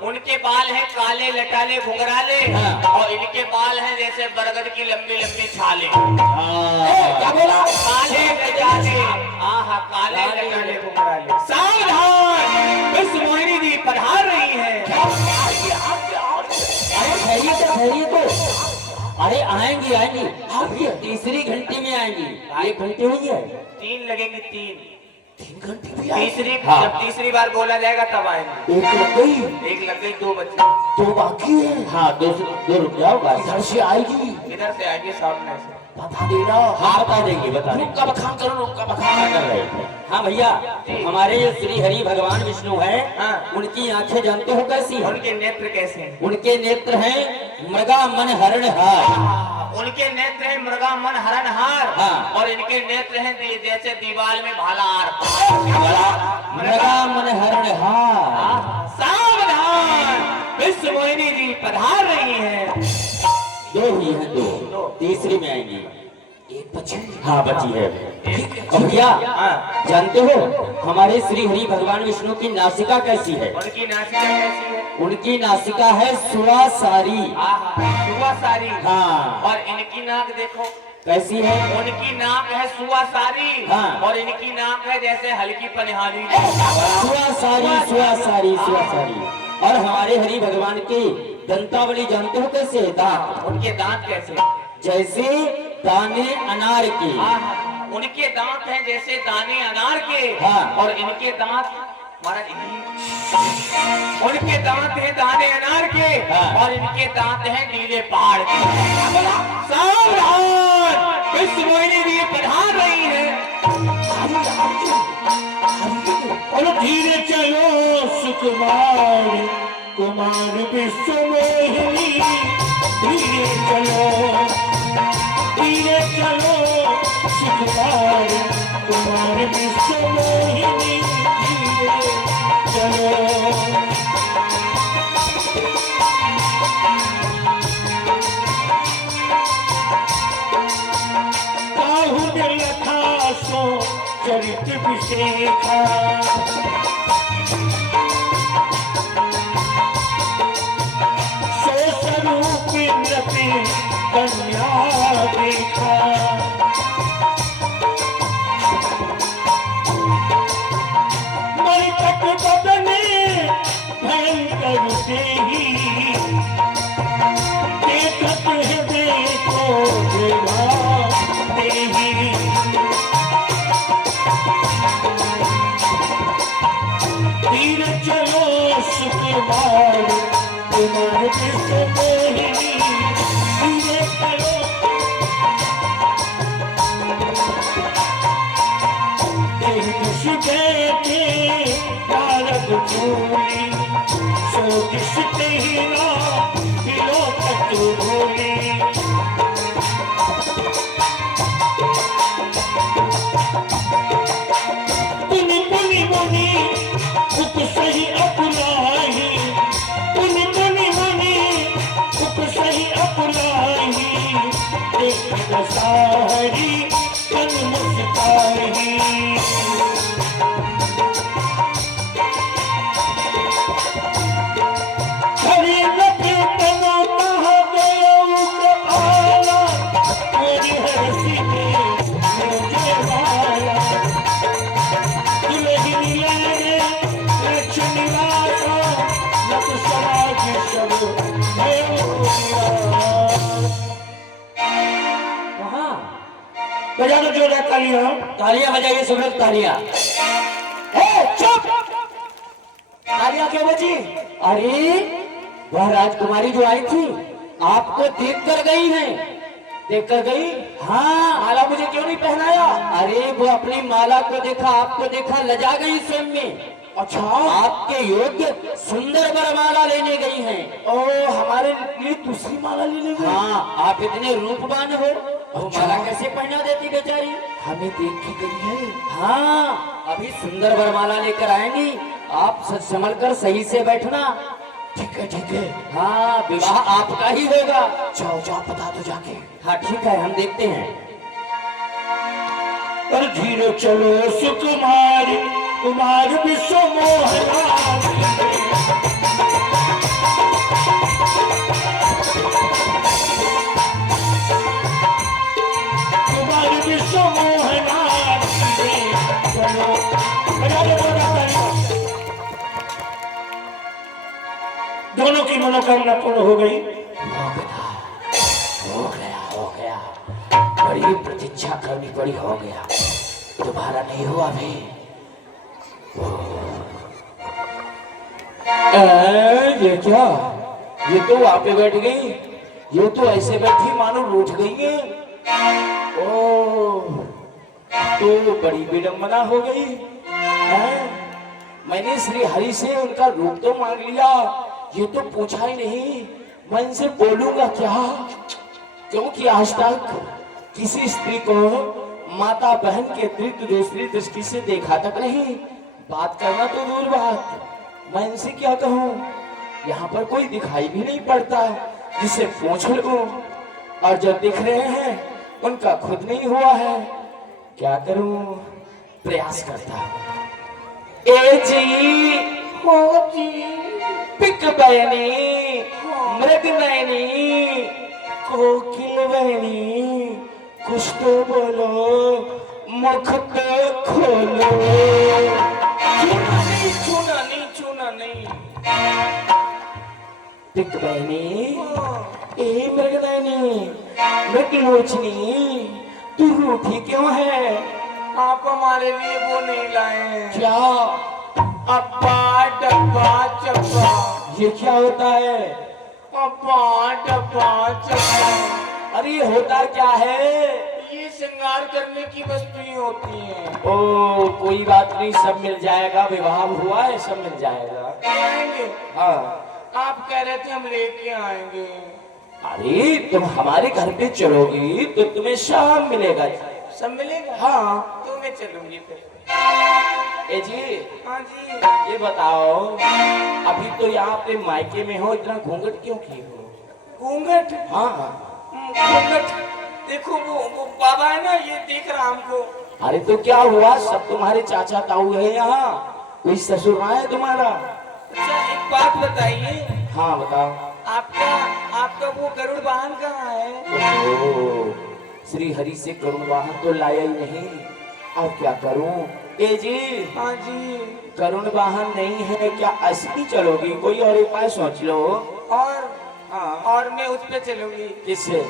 उनके बाल हैं काले लटाले घुंघराले। हाँ। और इनके बाल हैं जैसे बरगद की लंबी लंबी छाले। क्या बोला? काले लटाले। आहा काले लटाले घुंघराले। सावधान, इस मोहिनी जी पधार रही है। अरे ठहरिए तो, ठहरिए तो। अरे आएंगी आएंगी, अभी तीसरी घंटी में आएंगी। एक घंटी हुई है। 3 लगेंगी, 3 घंटी भी तीसरी हाँ। जब तीसरी बार बोला जाएगा तब आएंगे। एक लग गई, 1 लग गई, 2 बच्चे। दो बाकी है। हाँ दो रुक जाओ, इधर से आएगी। इधर से आएंगे, सामने से। बता देना। हाँ बता देंगे, बता देंगे। रूप का बखान करो, रूप का बखान कर रहे थे। हाँ भैया हमारे जो श्री हरि भगवान विष्णु है हाँ। उनकी आंखें जानते हो कैसी हैं? उनके नेत्र कैसे हैं? उनके नेत्र हैं मृगा मन हरण हार। उनके नेत्र हैं मृगा मन हरणहार। हाँ। और इनके नेत्र हैं जैसे दीवार में भाला आर। मृगा मन हरण हार। सावधान, विश्व मोहिनी जी पधार रही हैं। दो ही है, दो तीसरी में आएंगी। एक बची? हाँ बची है। और भैया हाँ। जानते हो हमारे श्री हरि भगवान विष्णु की नासिका कैसी है? उनकी नासिका कैसी है? उनकी नासिका है सुवासारी। सुआ सारी। हाँ। और इनकी नाक देखो कैसी है? उनकी नाक है सुआसारी। हाँ। और इनकी नाक है जैसे हल्की पनिहारी। सुवासारी सुवासारी सुवासारी। और हमारे हरि भगवान की दंतावली जानते हो कैसे है? दांत उनके दांत कैसे? जैसे दाने अनार के। उनके दांत हैं जैसे दाने अनार के। हाँ। और इनके दांत महाराज उनके दांत हैं दाने अनार के। हाँ। और इनके दांत हैं नीले पहाड़ के। सावधान, विश्व मोहिनी जी पधार रही है। और धीरे चलो सुकुमार कुमार विश्व मोहिनी। धीरे चलो सुकुमार कुमार विश्व मोहिनी। धीरे चलो। काहू ने लखा सो चरित विशेखा। स्वरूप नृति कन्या देखा। मरकट बदने भयंकर देही। देखत है देखो देवा देही। धीरे चलो सुकुमार कुमार विश्व मोहिनी। धीरे चलो। शिकायते नारद भूली। सो दिश तेरा पिलो पतु भूली। मिलने लक्ष्मीवास लत समाज सब भयो कहाँ? बजा दो जोरदार तालियां। तालियां बजाइए सब लोग, तालियां। चुप। तालियां क्यों बजी? अरे वह राजकुमारी जो आई थी आपको देख कर गई है। देख कर गई? हाँ। माला मुझे क्यों नहीं पहनाया? अरे वो अपनी माला को देखा, आपको देखा, लजा गई स्वयं में। अच्छा, आपके योग्य सुंदर वरमाला लेने गई हैं। ओ हमारे लिए दूसरी माला लेने गई। हाँ, आप इतने रूपवान हो, वो माला कैसे पहना देती बेचारी? हमें देख के गई है। हाँ, अभी सुंदर वरमाला लेकर आएंगी, आप सच संभल कर सही से बैठना। ठीक है ठीक है। हाँ, विवाह आपका ही होगा। जाओ जाओ बता दो जाके। हाँ ठीक है, हम देखते हैं। और धीरे चलो सुकुमारी कुमार विश्व मोहना कुमार विश्व मोहना चलो बजा दो तालियां। दोनों की मनोकामना पूर्ण हो गई। हो गया। बड़ी प्रतीक्षा करनी पड़ी, हो गया। दोबारा नहीं हुआ अभी। ये क्या? ये तो वहां पे बैठ गई, ये तो ऐसे बैठी मानो रूठ गई है। ओ, तो बड़ी विडंबना हो गई है? मैंने श्री हरि से उनका रूप तो मांग लिया, ये तो पूछा ही नहीं। मैं इनसे बोलूंगा क्या? क्योंकि आज तक किसी स्त्री को माता बहन के अतिरिक्त दूसरी दृष्टि से देखा तक नहीं। बात करना तो दूर बात, मैं इनसे क्या कहूँ? यहाँ पर कोई दिखाई भी नहीं पड़ता जिसे पूछ लूं, और जब दिख रहे हैं उनका खुद नहीं हुआ है। क्या करूं? प्रयास करता हूं। ए जी हो जी, पिक बहनी, मृग नयनी, कोकिल बहनी, कुछ तो बोलो, मुख तो खोलो। छूना नहीं। पिक बहनी, ए मृग नयनी, मृग लोचनी, तू रूठी क्यों है? आप हमारे लिए वो नहीं लाए। क्या? अब्बा डब्बा चब्बा। ये क्या होता है? अब्बा डब्बा चब्बा। अरे ये होता क्या है? ये श्रृंगार करने की वस्तुएं होती हैं। ओ कोई बात नहीं, सब मिल जाएगा। विवाह हुआ है, सब मिल जाएगा। आएंगे? हाँ। आप कह रहे थे हम लेके आएंगे। अरे तुम हमारे घर पे चलोगी तो तुम्हें शाम मिलेगा। सब मिलेगा? हाँ। तो मैं चलूंगी फिर। ए जी, हाँ जी। ये बताओ, अभी तो यहाँ पे मायके में हो, इतना घूंघट क्यों की हो? घूंघट? हाँ। घूंघट देखो, वो बाबा है ना, ये देख रहा हमको। अरे तो क्या हुआ? सब तुम्हारे चाचा ताऊ है यहाँ, कोई ससुर है तुम्हारा? अच्छा एक बात बताइए। हाँ बताओ। आपका वो गरुड़ वाहन कहाँ है? ओह, श्री हरि से करुण वाहन तो लाया ही नहीं, अब क्या करूं? ए जी। हाँ जी। करुण वाहन नहीं है, क्या असली चलोगी? कोई और उपाय सोच लो। और और मैं उस पे चलूंगी। किससे?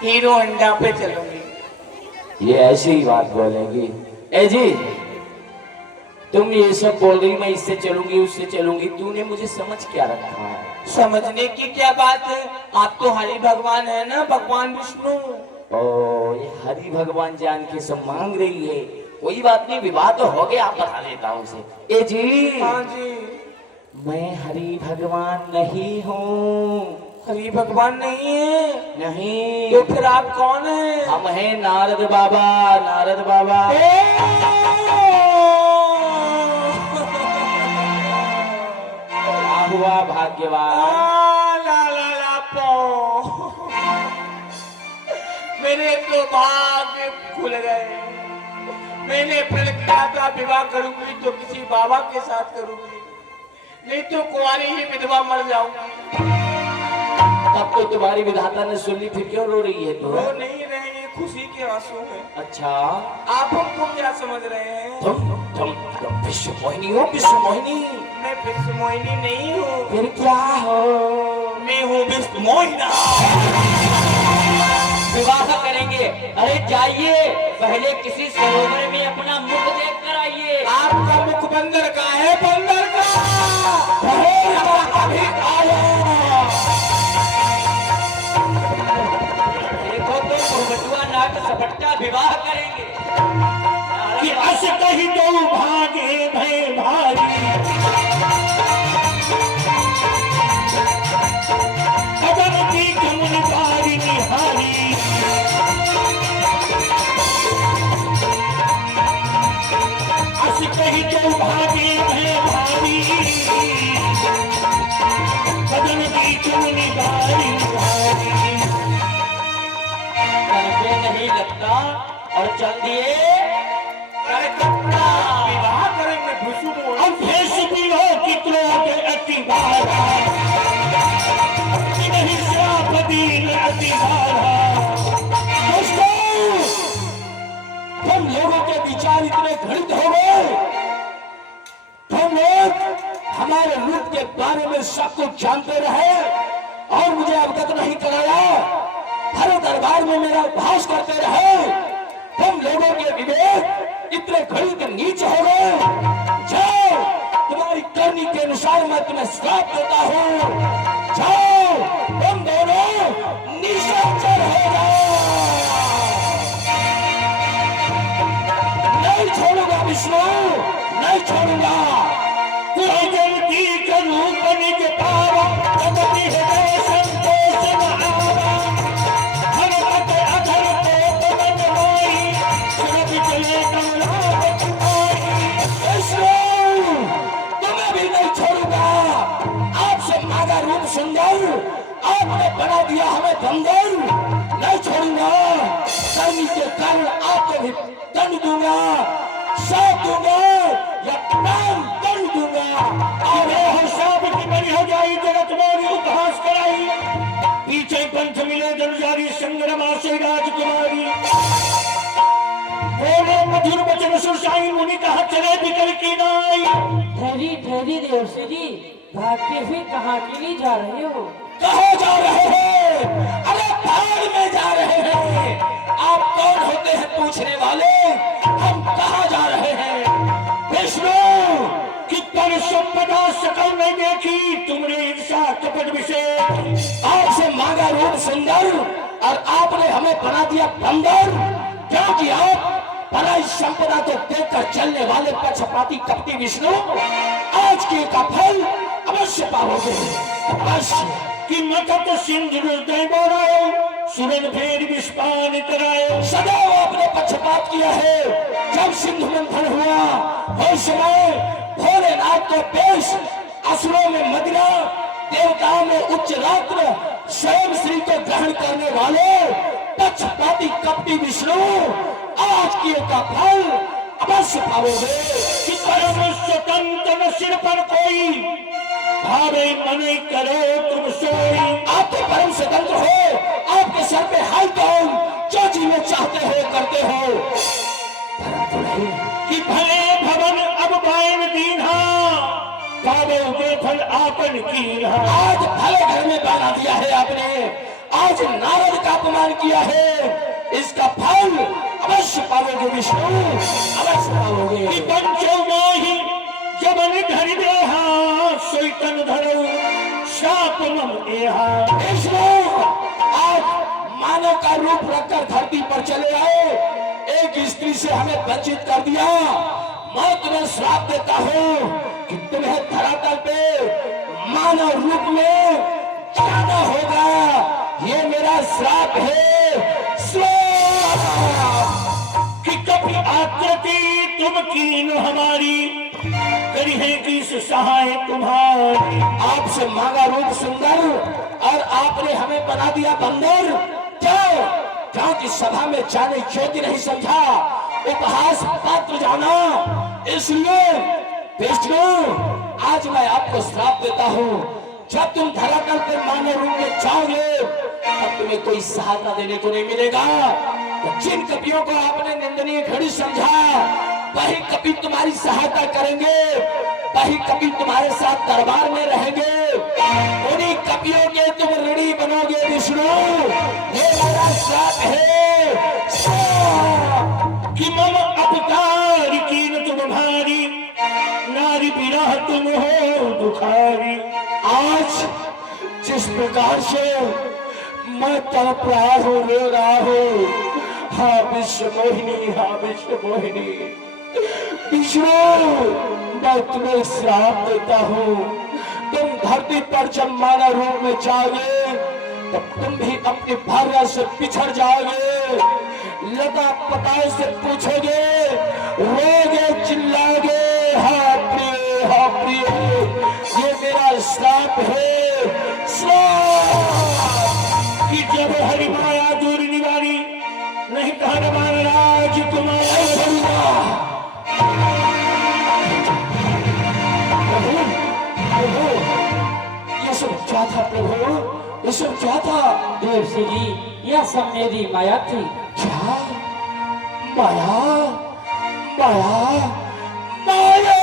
हीरो होंडा पे चलूंगी। ये ऐसी ही बात बोलेगी। ए जी, तुम ये सब बोल रही, मैं इससे चलूंगी उससे चलूंगी, तूने मुझे समझ क्या रखा है? समझने की क्या बात है? आप तो हरि भगवान है ना, भगवान विष्णु। ओ, ये हरि भगवान जान के सब मांग रही है। कोई बात नहीं, विवाह तो हो गया, आप बता देता हूँ उसे। ए जी। हाँ जी। मैं हरि भगवान नहीं हूँ। हरि भगवान नहीं है? नहीं। तो फिर आप कौन है? हम हैं नारद बाबा। नारद बाबा। क्या हुआ भाग्यवान? ला ला ला पो। मेरे तो भाग्य खुल गए। मैंने प्रण किया था विवाह करूंगी तो किसी बाबा के साथ करूंगी, नहीं तो कुंवारी ही विधवा मर जाऊंगी। तब तो तुम्हारी विधाता ने सुन ली, फिर क्यों रो रही है तू? वो नहीं रहे, ये खुशी के आंसू हैं। अच्छा। आप हमको क्या समझ रहे हैं? तुम विश्व मोहिनी हो, विश्व मोहिनी। मैं विश्व मोहिनी नहीं हूँ। फिर क्या हो? मैं हूँ विश्व मोहिना। विवाह करेंगे। अरे जाइए, पहले किसी सरोवर में अपना मुख देख कर आइए। आपका मुख बंदर का है, बंदर का। अभी आया। देखो तो बटुआ नाक सपट्टा विवाह करेंगे कि अस कही दो भागे भय भारी, कदम की कमल कारी निहारी, अस कही दो भागे भय भारी, कदम की कमल कारी निहारी। करके नहीं लगता और चल दिए। अरे कपड़ा विवाह करेंगे भुसु मोहिनी। अब भेष पियो कि क्रोध अति बारा, कि नहीं श्राप दीन अति बारा। दोस्तों, तुम लोगों के विचार इतने घृणित हो गए। तुम लोग हमारे रूप के बारे में सब कुछ जानते रहे और मुझे अवगत नहीं कराया। हर दरबार में मेरा उपहास करते रहे। तुम लोगों के विवेक इतने घृणित नीच हो गए। जाओ, तुम्हारी करनी के अनुसार मैं तुम्हें श्राप देता हूँ। जाओ, तुम दोनों निशाचर हो जाओ। नहीं छोड़ूंगा विष्णु, नहीं छोड़ूंगा। कोई जल्दी करूं बनिज पावा, कदमी हृदय संतोष न आवा। हरकत अधर को पवन होई, सुरभ चले कमलावत आई। विष्णु, तुम्हें भी नहीं छोड़ूंगा। आपसे मांगा रूप सुंदर, आपने बना दिया हमें बंदर। नहीं छोड़ूंगा। करनी के कारण आपको भी दंड दूंगा, साथ दूंगा या प्राण दंड दूंगा। अरे हो साबित बनी हो जाई, जगत मोरी उपहास कराई। पीछे पंथ मिले जलजारी, संग्रमा से राजकुमारी। बोलो मधुर वचन सुरसाई, मुनि कहा चले बिकल की नाई। ठहरी ठहरी देवसी जी, भागते हुए कहाँ के लिए जा रहे हो? कहाँ जा रहे हैं? अरे भाग में जा रहे हैं। आप कौन होते हैं पूछने वाले? हम कहाँ जा रहे हैं? विष्णु, कि पर संपदा सकल नहीं देखी, तुमने ईर्षा कपट विषय। आपसे मांगा रूप सुंदर और आपने हमें बना दिया बंदर। क्योंकि आप पराई संपदा को देखकर चलने वाले पक्षपाती कपटी विष्णु, आज के का फल अवश्य पाओगे। अवश्य। कि मकत सिंधु हृदय बोरायो, सुरन फेर विस्पान करायो। सदैव आपने पक्षपात किया है। जब सिंधु मंथन हुआ उस समय भोलेनाथ को पेश, असुरों में मदिरा, देवताओं में उच्च रत्न, स्वयं श्री को ग्रहण करने वाले पक्षपाती कपटी विष्णु, आज की का फल अवश्य पाओगे। कि परम स्वतंत्र न सिर पर कोई, भावे मन करो तुम सोई। आप तो परम स्वतंत्र हो। आपके सर पे हाई कौन, जो जीना चाहते हो करते हो। परंतु नहीं। कि भले भवन अब बायन दीन्हा, पावे उगे फल आपन कीन्हा। आज भले घर में बना दिया है आपने। आज नारद का अपमान किया है। इसका फल अवश्य पाओगे विष्णु, अवश्य पाओगे। कि पंचो मोहि जबन धरि देहा, सोई तन धरऊ शाप मम एहा। विष्णु, आज मानव का रूप रखकर धरती पर चले आए। एक स्त्री से हमें वंचित कर दिया। मैं तुम्हें श्राप देता हूँ कि तुम्हें धरातल पे मानव रूप में जाना होगा। ये मेरा श्राप है। श्राप। कि कभी आकृति तुम कीन हमारी, करी है किस सहाय तुम्हारी। आपसे मांगा रूप सुंदर और आपने हमें बना दिया बंदर। क्यों? क्योंकि सभा में जाने योग्य नहीं समझा, उपहास पात्र जाना। इसलिए विष्णु, आज मैं आपको श्राप देता हूँ। जब तुम धरातल पे मानव रूप में जाओगे, तब तुम्हें कोई सहायता देने को नहीं मिलेगा। तो जिन कपियों को आपने निंदनीय घड़ी समझा, तुम्हारी सहायता करेंगे, वही कपि तुम्हारे साथ दरबार में रहेंगे, उन्हीं कपियों के तुम ऋणी बनोगे विष्णु। ये मेरा श्राप है। कि मम अपकार कीन तुम भारी, नारी बिरह तुम हो दुखारी। आज जिस प्रकार से मैं तड़प रहा हूँ, रो रहा हूँ, हाँ विश्व मोहिनी, हाँ विश्व मोहिनी, विष्णु मैं तुम्हें श्राप देता हूँ। तुम धरती पर जब मानव रूप में जाओगे तब तुम भी अपनी भार्या से बिछड़ जाओगे, लता पताओं से पूछोगे, रोगे, चिल्लाओगे, हाँ प्रिय, हाँ प्रिय। ये मेरा श्राप है, श्राप। कि जब हरि माया दूर निवारी, नहीं कहना महाराज तुम्हारा। ये सब क्या था प्रभु, ये सब क्या था? देवसी जी, यह सब मेरी माया थी। क्या माया, माया, माया?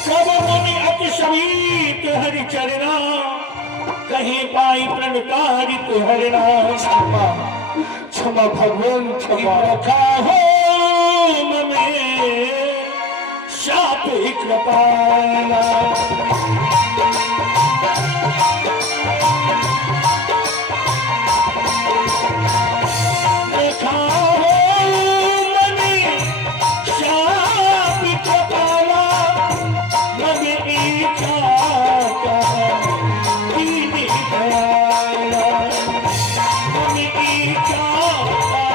सब मुनि अपशमीत हरि चरना, कहीं पाई प्रणतारित हरिणा। क्षमा, क्षमा भगवान, क्षमा। रखा हो में शाप कृपाला। रखा हो में शाप कृपाला, मगे इच्छा का दीन दयाला। मगे इच्छा का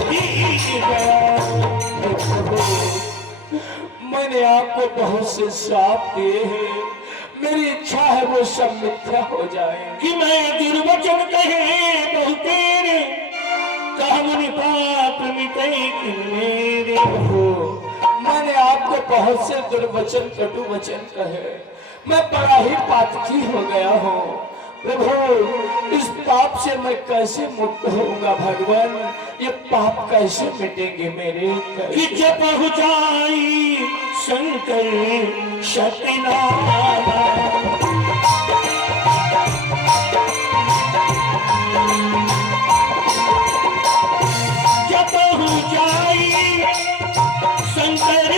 दीन दयाला। मैंने आपको बहुत से श्राप दिए हैं, मेरी इच्छा है वो सब मिथ्या हो जाए। कि मैं दुर्वचन कहे बहुतेरे, कहा मुनि पाप मिटे किन मेरे। मैंने आपको बहुत से दुर्वचन, कटु वचन कहे, मैं बड़ा ही पातकी हो गया हूँ। प्रभु इस पाप से मैं कैसे मुक्त होऊंगा भगवान, ये पाप कैसे मिटेंगे मेरे? कि जब पहुँचाई शंकर शक्तिनामा, जब पहुँचाई शंकर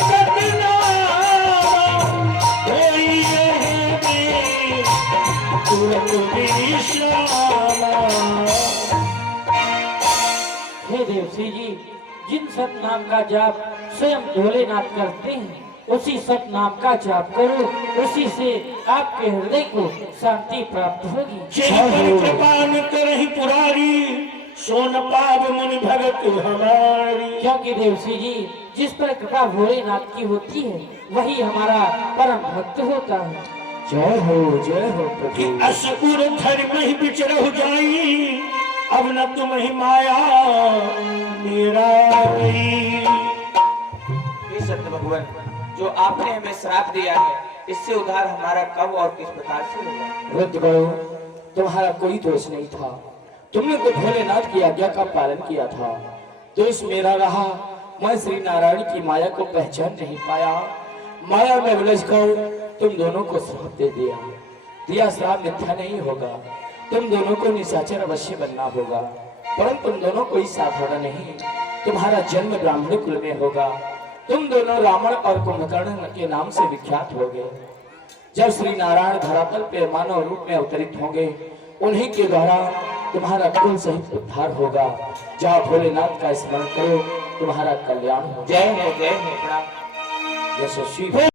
शक्तिनामा, होई है तुरंत विश्रामा। हे देवसी जी, जिन सत नाम का जाप स्वयं भोलेनाथ करते हैं, उसी सत नाम का जाप करो, उसी से आपके हृदय को शांति प्राप्त होगी। जय पर कृपा न करहि पुरारी, सोन पाव मुनि भगत हमारी। क्योंकि देवसी जी, जिस पर कृपा भोलेनाथ की होती है, वही हमारा परम भक्त होता है। जय हो कि प्रभु। असुर धर्म ही बिचरहु जाई, अब न तुम ही माया मेरा। हे सत्य भगवान, जो आपने हमें श्राप दिया है, इससे उद्धार हमारा कब और किस प्रकार से होगा? वृद्ध करो, तुम्हारा कोई दोष नहीं था, तुमने तो भोलेनाथ की आज्ञा का पालन किया था। दोष मेरा रहा, मैं श्री नारायण की माया को पहचान नहीं पाया, माया में उलझ कर तुम दोनों को श्राप दे दिया। श्राप मिथ्या नहीं होगा, तुम दोनों को निशाचर अवश्य बनना होगा, परंतु तुम दोनों कोई साधारण नहीं, तुम्हारा जन्म ब्राह्मण कुल में होगा। तुम दोनों रावण और कुंभकर्ण के नाम से विख्यात होगे। जब श्री नारायण धरातल पे मानव रूप में अवतरित होंगे, उन्हीं के द्वारा तुम्हारा कुल सहित उद्धार होगा। जाओ भोलेनाथ का स्मरण करो, तुम्हारा कल्याण हो। जय हो प्रणाम। यशस्वी